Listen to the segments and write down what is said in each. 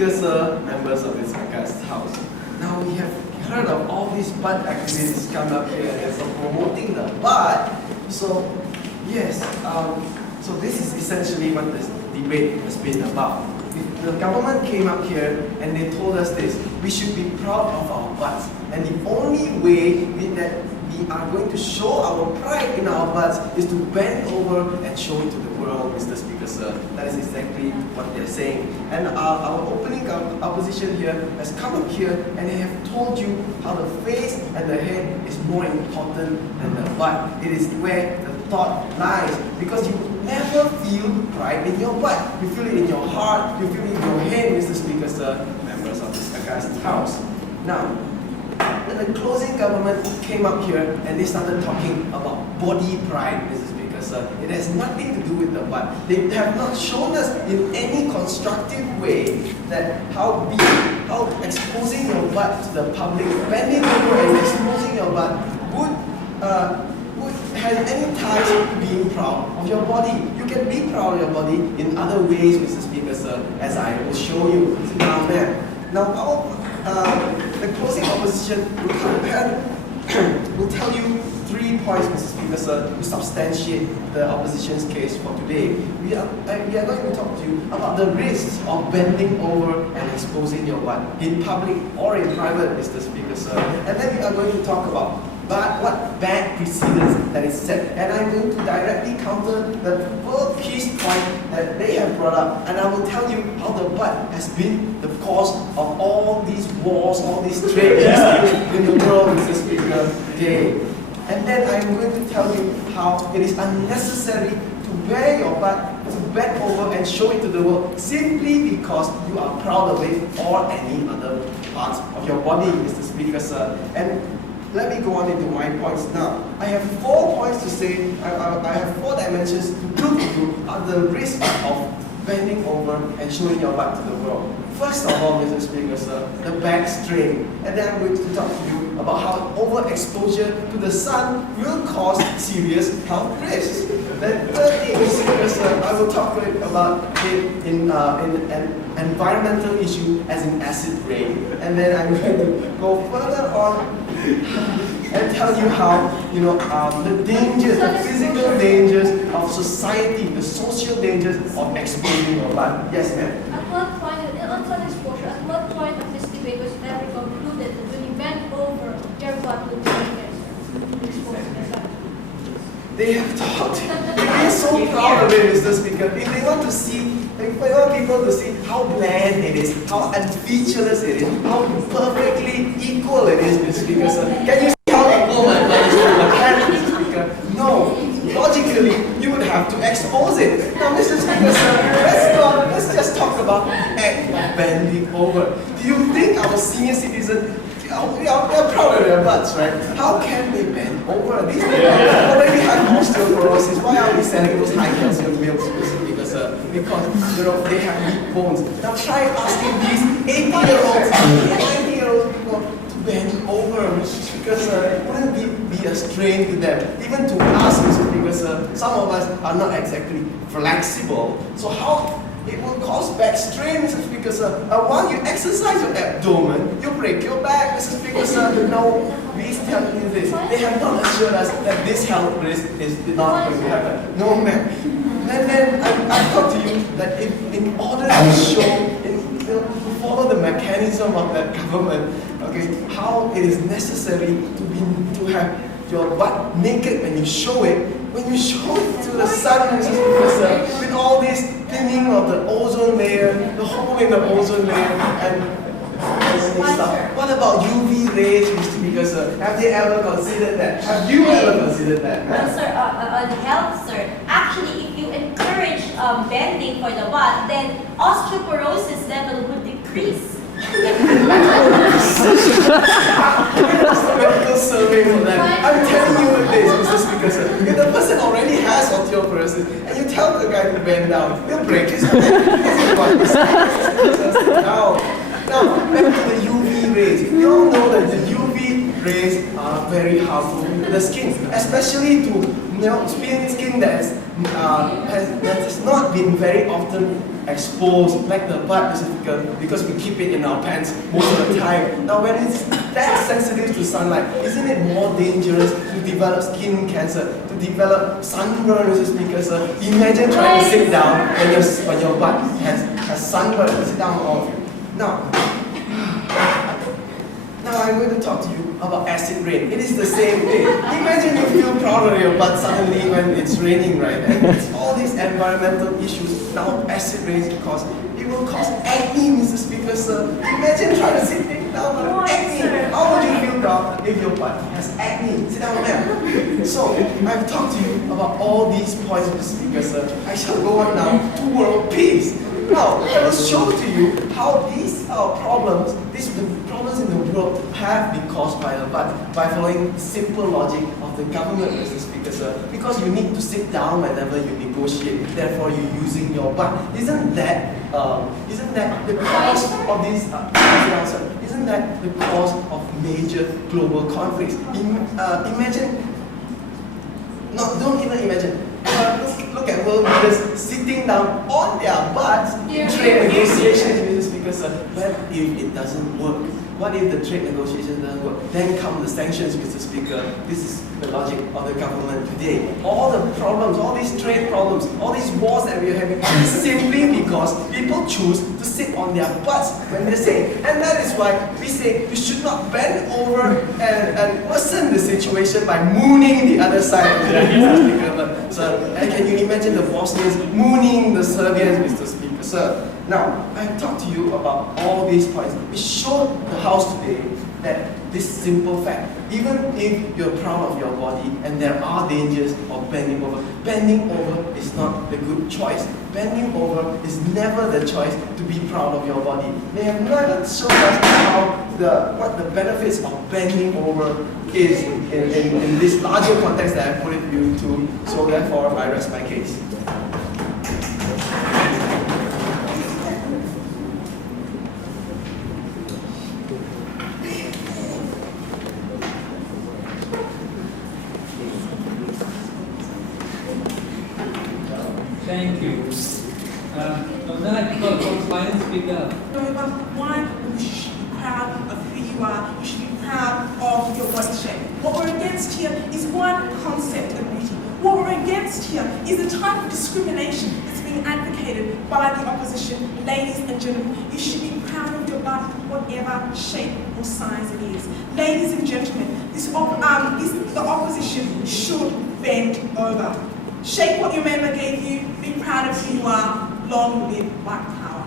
speakers, members of this august house. Now we have heard of all these butt activists come up here and for promoting the butt. So yes, so this is essentially what this debate has been about. The government came up here and they told us this: we should be proud of our butts, and the only way that we are going to show our pride in our butts is to bend over and show it to the world, Mr. Speaker, sir. That is exactly what they're saying. And our opening opposition here has come up here and they have told you how the face and the head is more important than the butt. It is where the thought lies, because you never feel pride in your butt. You feel it in your heart, you feel it in your head, Mr. Speaker, sir, members of this august house. Now, when the closing government came up here and they started talking about body pride, Mr. Speaker, sir, it has nothing to do with the butt. They have not shown us in any constructive way that how exposing your butt to the public, bending over and exposing your butt would has any ties to being proud of your body. You can be proud of your body in other ways, Mr. Speaker, sir, as I will show you now, ma'am. Now, the closing opposition will tell you 3 points, Mr. Speaker, sir, to substantiate the opposition's case for today. We are going to talk to you about the risks of bending over and exposing your butt in public or in private, Mr. Speaker, sir. And then we are going to talk about what bad precedents that is set. And I'm going to directly counter the world peace point that they have brought up. And I will tell you how the butt has been the cause of all these wars, all these trade disputes in the world, Mr. Speaker, today. And then I'm going to tell you how it is unnecessary to wear your butt, to bend over and show it to the world simply because you are proud of it or any other parts of your body, Mr. Speaker, sir. And let me go on into my points now. I have 4 points to say, I have 4 dimensions to prove to you the risk of bending over and showing your butt to the world. First of all, Mr. Speaker, sir, the back strain. And then I'm going to talk to you about how overexposure to the sun will cause serious health risks. Then thirdly, Mr. Speaker, sir, I will talk about it in an environmental issue as in acid rain. And then I'm going to go further on and tell you how, the dangers, the physical dangers of society, the social dangers of exposing your butt. Yes, ma'am. At what point, on sun exposure, at what point of this debate was it ever concluded that when you bend over, your butt will be exposed? They have talked. They are so proud of it, Mr. Speaker. If they want to see, if they want people to see how bland it is, how unfeatureless it is, how perfectly equal it is, Mr. Speaker, sir. Can you see how equal my butt is to the hand, Mr. Speaker? No. Logically, you would have to expose it. Now, Mr. Speaker, sir, let's just talk about the act of bending over. Do you think our senior citizens, we are proud of their butts, right? How can they bend over? These people already have osteoporosis. Why are we selling those high calcium milks? Because they have weak bones. Now try asking these 80-year-olds, 90-year-old people to bend over, because it wouldn't be a strain to them. Even to us, because some of us are not exactly flexible. So how? It will cause back strain, Mr. Speaker, sir. While you exercise your abdomen, you break your back, Mr. Speaker, sir. No, please tell me this. They have not assured us that this health risk is not going to happen. No, ma'am. And then I thought to you that in order to show, to follow the mechanism of that government, okay, how it is necessary to have your butt naked when you show it. When you show it to the sun, Mr. Speaker, sir, with all this thinning of the ozone layer, the hole in the ozone layer, and stuff. What about UV rays, Mr. Speaker, sir? Have they ever considered that? Have you ever considered that? Well, sir, on health, sir, actually, if you encourage bending for the butt, then osteoporosis level would decrease. Medical survey for that. I'm telling you this, Mr. Speaker, sir. If the person already has osteoporosis and you tell the guy to bend down, he'll break his neck. Now, back to the UV rays. We all know that the UV rays are very harmful to the skin, especially to skin that has not been very often exposed like the butt because we keep it in our pants most of the time. Now when it's that sensitive to sunlight, isn't it more dangerous to develop skin cancer, to develop sunburn, Mr. Speaker, sir? Imagine trying to sit down when your butt has sunburn. Sit down, all of you. Now I'm going to talk to you about acid rain. It is the same thing. Imagine you feel proud of your butt suddenly when it's raining, right? And it's all these environmental issues. Now acid rain it will cause acne, Mr. Speaker, sir. Imagine trying to sit down on acne. How would you feel proud if your butt has acne? Sit down there. So I've talked to you about all these points, Mr. Speaker, sir. I shall go on now to world peace. Now, I will show to you how these problems, the problems in the world have been caused by the butt by following simple logic of the government, Mr. Speaker, sir. Because you need to sit down whenever you negotiate, therefore you're using your butt. Isn't that the cause of these? Isn't that the cause of major global conflicts? Imagine. No, don't even imagine. Look at world leaders sitting down on their butts in trade negotiations, Mr. Speaker, sir. What if it doesn't work? What if the trade negotiations doesn't work? Then come the sanctions, Mr. Speaker. This is the logic of the government today. All the problems, all these trade problems, all these wars that we are having is simply because people choose to sit on their butts when they're saying. And that is why we say we should not bend over and worsen the situation by mooning the other side, Mr. Speaker. So, can you imagine the Bosnians mooning the Serbians, Mr. Speaker, sir? Now, I've talked to you about all these points. We showed the House today that this simple fact, even if you're proud of your body and there are dangers of bending over is not the good choice. Bending over is never the choice to be proud of your body. They have not shown us what the benefits of bending over is in this larger context that I put it you to. So therefore, I rest my case. Thank you. Then I call compliance speaker. Number one, you should be proud of who you are. You should be proud of your body shape. What we're against here is one concept of beauty. What we're against here is the type of discrimination that's being advocated by the opposition. Ladies and gentlemen, you should be proud of your body, whatever shape or size it is. Ladies and gentlemen, the opposition should bend over. Shake what your member gave you, be proud of who you are, long live white power.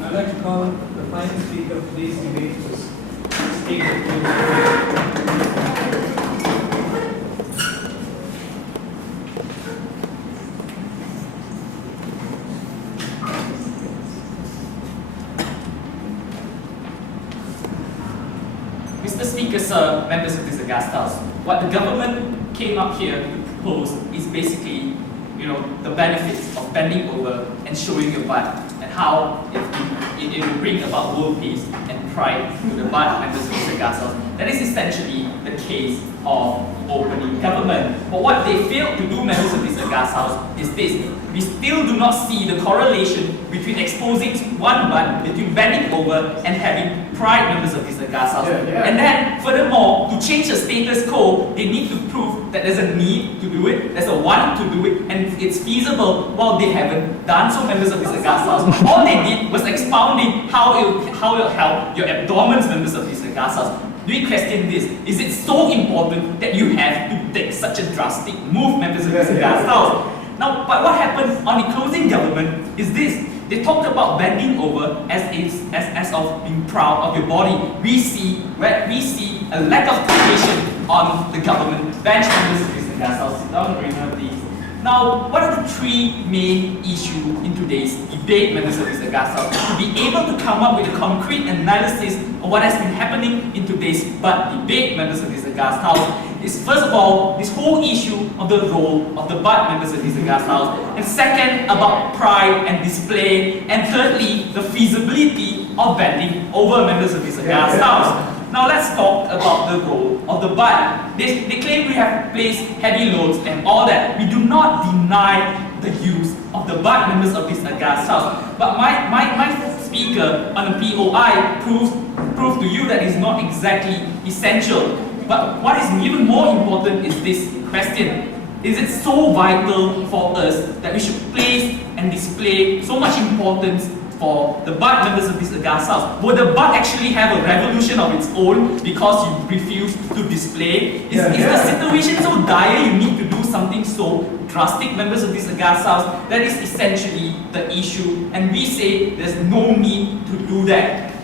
I'd like to call the final speaker of today's debate to state the view. Mr. Speaker, sir, members of this august House, what the government came up here to propose is basically, the benefits of bending over and showing your butt and how it will bring about world peace and pride to the butt members of this august House. That is essentially the case of opening government. But what they failed to do, members of this august House, is this. We still do not see the correlation between exposing one butt, between bending over and having pride, members of this august House. And then, furthermore, to change the status quo, they need to prove that there's a need to do it, there's a want to do it, and it's feasible. Well, they haven't done so, members of this august House. All they did was expounding how it will help your abdomens, members of this august House. We question this. Is it so important that you have to take such a drastic move, members of this august House? Now, but what happened on the closing government is this. They talked about bending over as of being proud of your body. We see a lack of cohesion on the government bench, members of this august House. Sit down, Marina, please. Now, what are the three main issues in today's debate, members of this august house? To be able to come up with a concrete analysis of what has been happening in today's debate, members of this august house, is first of all, this whole issue of the role of the members of this august house, and second, about pride and display, and thirdly, the feasibility of bending over members of this august house. Now let's talk about the role of the They claim we have placed heavy loads and all that. We do not deny the use of the members of this august house. But my speaker on the POI proves to you that it's not exactly essential. But what is even more important is this question. Is it so vital for us that we should place and display so much importance for the members of this august house? Would the actually have a revolution of its own because you refuse to display? Is the situation so dire you need to do something so drastic, members of this august house? That is essentially the issue, and we say there's no need to do that.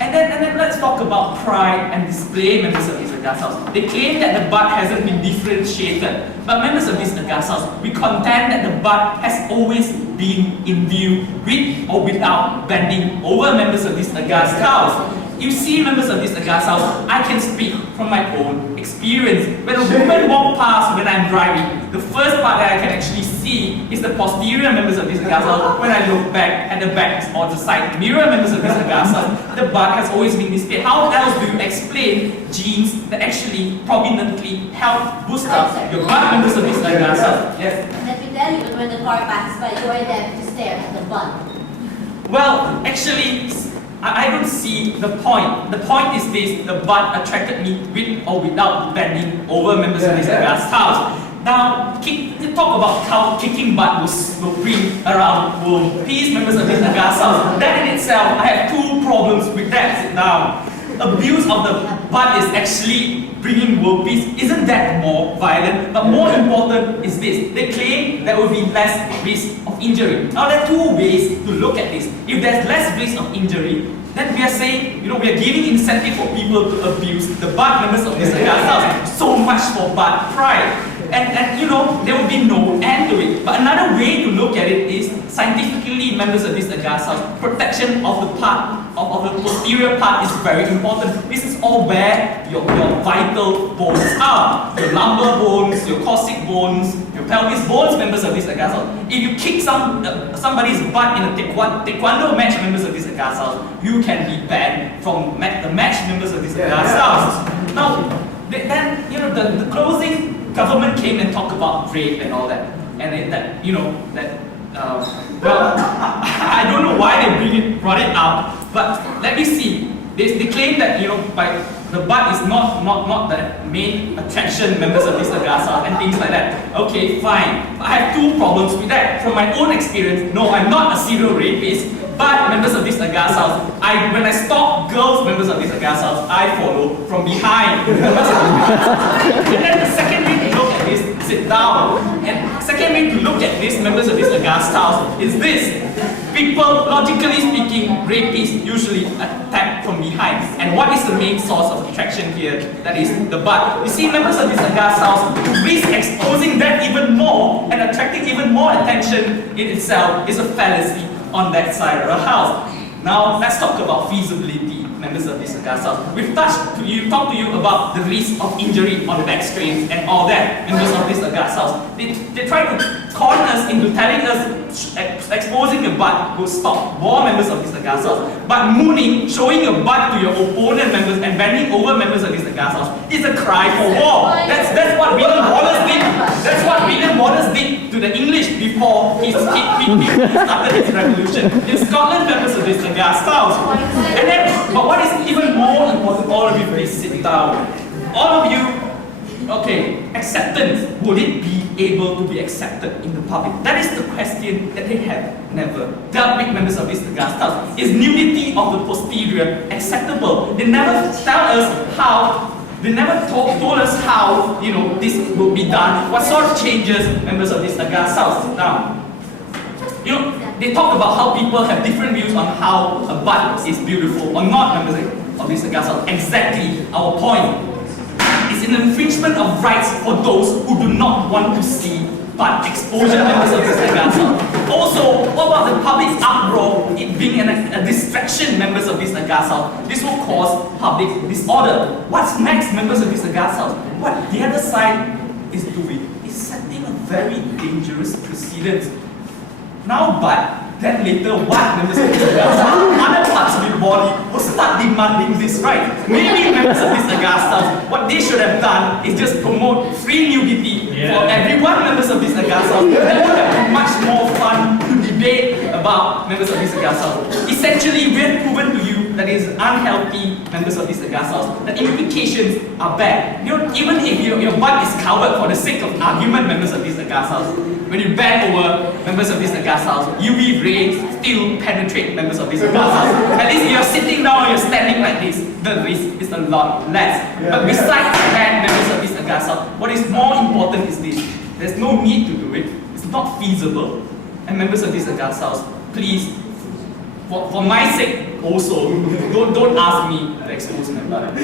And then let's talk about pride and display, members of this august house. They claim that the hasn't been differentiated. But members of this august house, we contend that the has always been in view with or without bending over, members of this august house. You see, members of this august house, I can speak from my own experience. When a woman walks past when I'm driving, the first part that I can actually see is the posterior, members of this august house. When I look back at the back or the side mirror, members of this august house, the has always been displayed. How else do you explain genes that actually prominently help boost up your members of this august house? Yes. Let me tell you, when the car passes by, you are there to stare at the Well, actually, I don't see the point. The point is this: the attracted me with or without bending over, members of this august house. Now, talk about how kicking butt will bring around world peace, members of this august house. That in itself, I have two problems with that. Sit down. Abuse of the is actually bringing world peace. Isn't that more violent? But more important is this: they claim there will be less risk of injury. Now, there are two ways to look at this. If there's less risk of injury, then we are saying, we are giving incentive for people to abuse the members of this august house. So much for pride. And there will be no end to it. But another way to look at it is scientifically, members of this august house, protection of the of the posterior part is very important. This is all where your vital bones are. Your lumbar bones, your coccyx bones, your pelvis bones, members of this august house. If you kick somebody's butt in a taekwondo match, members of this august house, you can be banned from the match, members of this august house. Now, then the closing government came and talked about rape and all that, and well, I don't know why they brought it up, but let me see. They claim that by the butt is not the main attraction, members of this august house, and things like that. Okay, fine. I have two problems with that. From my own experience, no, I'm not a serial rapist. But members of this august house, when I stalk girls, members of this august house, I follow from behind. And then the second way to look at this, sit down. And second way to look at this, members of this august house, is this. People, logically speaking, rapists usually attack from behind. And what is the main source of attraction here? That is the butt. You see, members of this august house, risk exposing that even more and attracting even more attention in itself is a fallacy on that side of the house. Now, let's talk about feasibility, members of this august house. We've talked to you about the risk of injury on back strains and all that, members of this august house. They try to con us into telling us exposing your butt will stop war, members of this august house. But mooning, showing your butt to your opponent members and bending over members of this august house is a cry for war. That's what William Wallace did. That's what William Wallace did to the English before he started his revolution. In Scotland, members of this august house. And then, but what is even more important, all of you please sit down. All of you, okay, acceptance. Would it be able to be accepted in the public? That is the question that they have never dealt with, members of this august house. Is nudity of the posterior acceptable? They never tell us how. They never told us how this will be done. What sort of changes, members of this august house? Now, they talk about how people have different views on how a butt is beautiful or not, members of this august house. Exactly our point. is an infringement of rights for those who do not want to see but exposure members of this agas house. Also, what about the public's uproar, it being a distraction members of this agas house? This will cause public disorder. What's next, members of this agas house? What the other side is doing is setting a very dangerous precedent. Now, but then later, what members of this agas house, other parts of the body will start demanding this right. Maybe members of this agas house, what they should have done is just promote free nudity for everyone, members of this agas house. That would have been much more fun to debate about members of this agas house. Essentially, we have proven to you that it is unhealthy, members of this agas house. The implications are bad. You know, even if your butt is covered for the sake of argument, members of this agas house, when you bend over, members of this agas house, UV rays still penetrate members of this agas house. At least if you're sitting down or you're standing like this, the risk is a lot less. But besides that, members of this agas house, what is more important is this. There's no need to do it. It's not feasible. And members of this agas house, please, for my sake also, don't ask me to expose my butt.